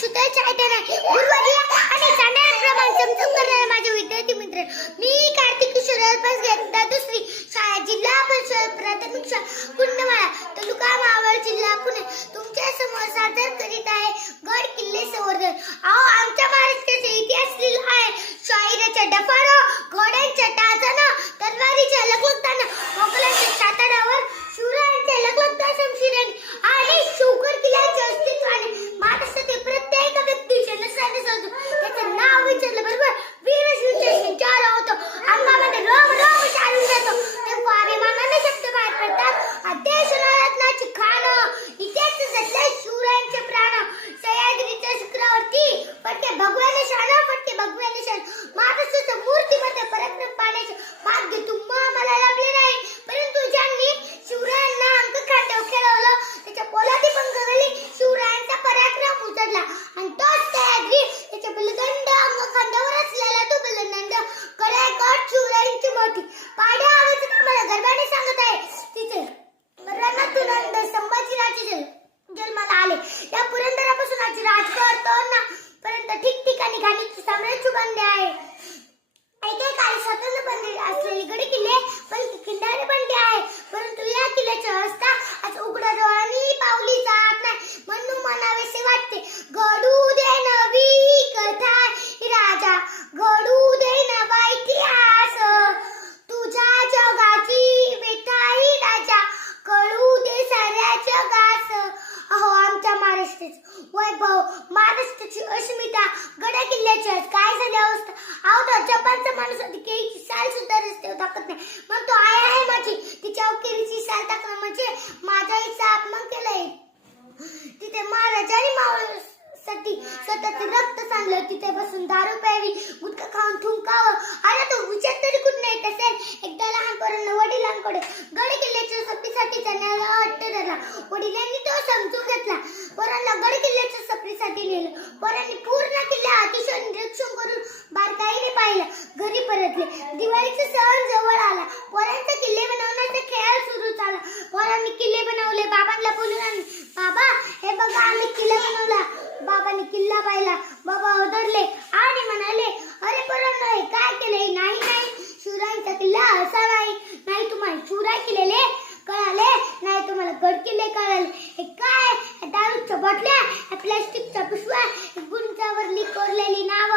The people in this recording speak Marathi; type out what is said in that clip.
शीतल चायतन आहे. गुरुवारी आणि चांडाळप्रमाणे चमचम करणारे माझे विद्यार्थी मित्र. मी कार्तिक किशोर अल्पस घेता दुसरी शाळा जिल्हा परिषद प्राथमिक शाळा कुंडमाळा तालुका मावळ जिल्हा पुणे तुमच्या समोर सादर करीत आहे गड किल्ले संवर्धन. अहो आमच्या महाराष्ट्राचा इतिहास लिहिला आहे शाहिराच्या डफानं, घोड्यांच्या टाचानं, तलवारीच्या लखलखतानं, मोगलांच्या साताऱ्यावर शिवरायांच्या लखलखत्या शमशिराने आणि शिवगड किल्ल्याच्या अस्तित्वाने महाराष्ट्रातील प्रत्येक व्यक्तीचे नसण्याने सांगतो. त्याचं नाव विचारलं बरोबर वीर शिवचे संचार होतो. अंगामध्ये रोम रोम चालून जातो. ते अभिमानाने शब्द बाहेर पडतात. देश रत्नाची खाणं इथेच जगले शिवरायांचे प्राण. सह्याद्रीच्या शिखरावरती फटके भगव्याने शान, फटके भगव्याने शान. महाराष्ट्राच्या मूर्तीमध्ये पराक्रम पाण्याचे भाग्य तुम्हा मला लाभले नाही, परंतु ज्यांनी शिवरायांना अंक खांद्यावर खेळवलं त्याच्या पोलादी पंखाखाली शिवरायांचा पराक्रम उतरला आणि तोच सह्याद्री त्याच्या बलदंड अंग खांद्यावर असलेला तो बलदंड कड्याकड शिवरायांची मोठी पाड्या आवाजात आम्हाला गर्वाने सांगत आहे. तिथे रणतुनंद संभाजीराजे जन्माला आले. या पुरंदरापासून आज राजगड तोरणा पर्यंत ठिकठिकाणी घाणीचे साम्राज्य उभारले आहे. एकेकाळी स्वतंत्र बनले असलेले गड किल्ले पण किल्ल्याने बनले आहे, परंतु या किल्ल्याची अवस्था आज उघड्या डोळ्यांनी पावली जात नाही. म्हणून म्हणावेसे वाटते घडू दे नवी कथा राजा, घडू दे नवा इतिहास, तुझ्या जगाची व्यथाही राजा, कळू दे साऱ्या जगास. अहो आमच्या महाराष्ट्राचे वैभव, महाराष्ट्राची अस्मिता, गड किल्ल्याची आज काय झाली अवस्था. अहो तो जपानचा माणूस केळीची साल सुद्धा रस्त्यावर टाकत नाही, मग तो आहे माझी तिच्या केळीची साल टाकणं म्हणजे माझा हिस्सा अपमान केलाय. तिथे महाराजांनी मावळ्यासाठी स्वतःचे रक्त सांडलं, तिथे बसून दारू प्यावी, गुटखा खाऊन थुंकावं. अरे तो विचार तरी कुठं येत असेल. एकदा लहानपणानं वडिलांकडे गड किल्ल्याच्या सफरीसाठी जाण्याला हट्ट धरला. वडिलांनी तो समजून घेतला. पोरांना गड किल्ल्याच्या सफरीसाठी नेलं. पोरांनी पूर्ण किल्ला अतिशय निरीक्षण करून बारकाईने पाहिलं. घरी परतले. दिवाळीचा सण जवळ आला. पोरांचा किल्ले बनवण्याचा खेळ सुरू झाला. पोरांनी किल्ले बनवले. बाबांना बोलून आणले. बाबा हे बघा आम्ही किल्ला बनवला. बाबांनी किल्ला पाहिला. बाबा ओरडले आणि म्हणाले अरे पोरांनो हे काय केले. नाही नाही शिवरायांचा किल्ला असा नाही. नाही तुम्हाला शिवराय केलेले कळाले, नाही तुम्हाला गड किल्ले कळाले. हे काय दारूच्या बाटल्या, प्लास्टिकच्या पिशव्या, गुंजावरली कोरलेली नाव